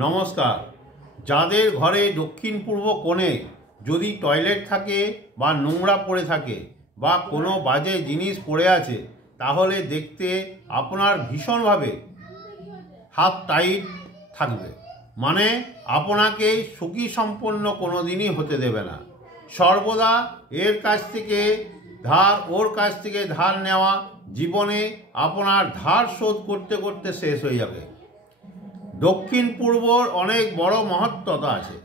নমস্কার। যাদের ঘরে দক্ষিণ পূর্ব কোণে যদি টয়লেট থাকে বা নোংরা পড়ে থাকে বা কোনো বাজে জিনিস পড়ে আছে, তাহলে দেখতে আপনার ভীষণভাবে হাত টাইট থাকবে। মানে আপনাকে সুখী সম্পন্ন কোনো দিনই হতে দেবে না। সর্বদা এর কাছ থেকে ধার, ওর কাছ থেকে ধার নেওয়া, জীবনে আপনার ধার শোধ করতে করতে শেষ হয়ে যাবে। দক্ষিণ পূর্বর অনেক বড় মহত্ত্বতা আছে।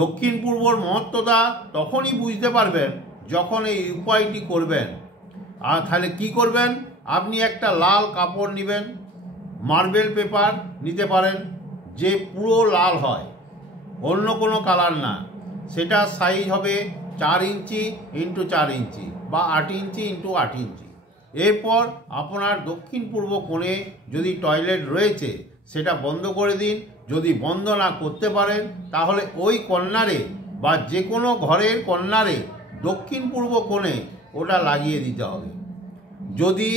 দক্ষিণ পূর্বর মহত্ত্বতা তখনই বুঝতে পারবেন যখন এই উপায়টি করবেন। আর তাহলে কি করবেন? আপনি একটা লাল কাপড় নেবেন, মার্বেল পেপার নিতে পারেন, যে পুরো লাল হয়, অন্য কোনো কালার না। সেটা সাইজ হবে 4 ইঞ্চি ইন্টু 4 ইঞ্চি বা 8 ইঞ্চি ইন্টু 8 ইঞ্চি। এরপর আপনার দক্ষিণ পূর্ব কোণে যদি টয়লেট রয়েছে সেটা বন্ধ করে দিন। যদি বন্ধ না করতে পারেন তাহলে ওই কর্নারে বা যে কোনো ঘরের কর্নারে দক্ষিণ পূর্ব কোণে ওটা লাগিয়ে দিতে হবে। যদি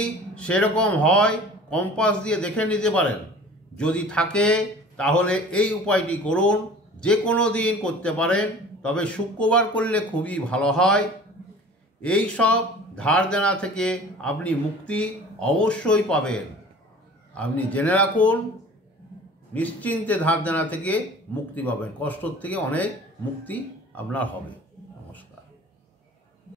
সেরকম হয় কম্পাস দিয়ে দেখে নিতে পারেন। যদি থাকে তাহলে এই উপায়টি করুন। যে কোনো দিন করতে পারেন, তবে শুক্রবার করলে খুবই ভালো হয়। এই সব ধার দেনা থেকে আপনি মুক্তি অবশ্যই পাবেন। আপনি জেনে রাখুন, নিশ্চিন্তে ধার দেনা থেকে মুক্তি পাবেন, কষ্টর থেকে অনেক মুক্তি আপনার হবে।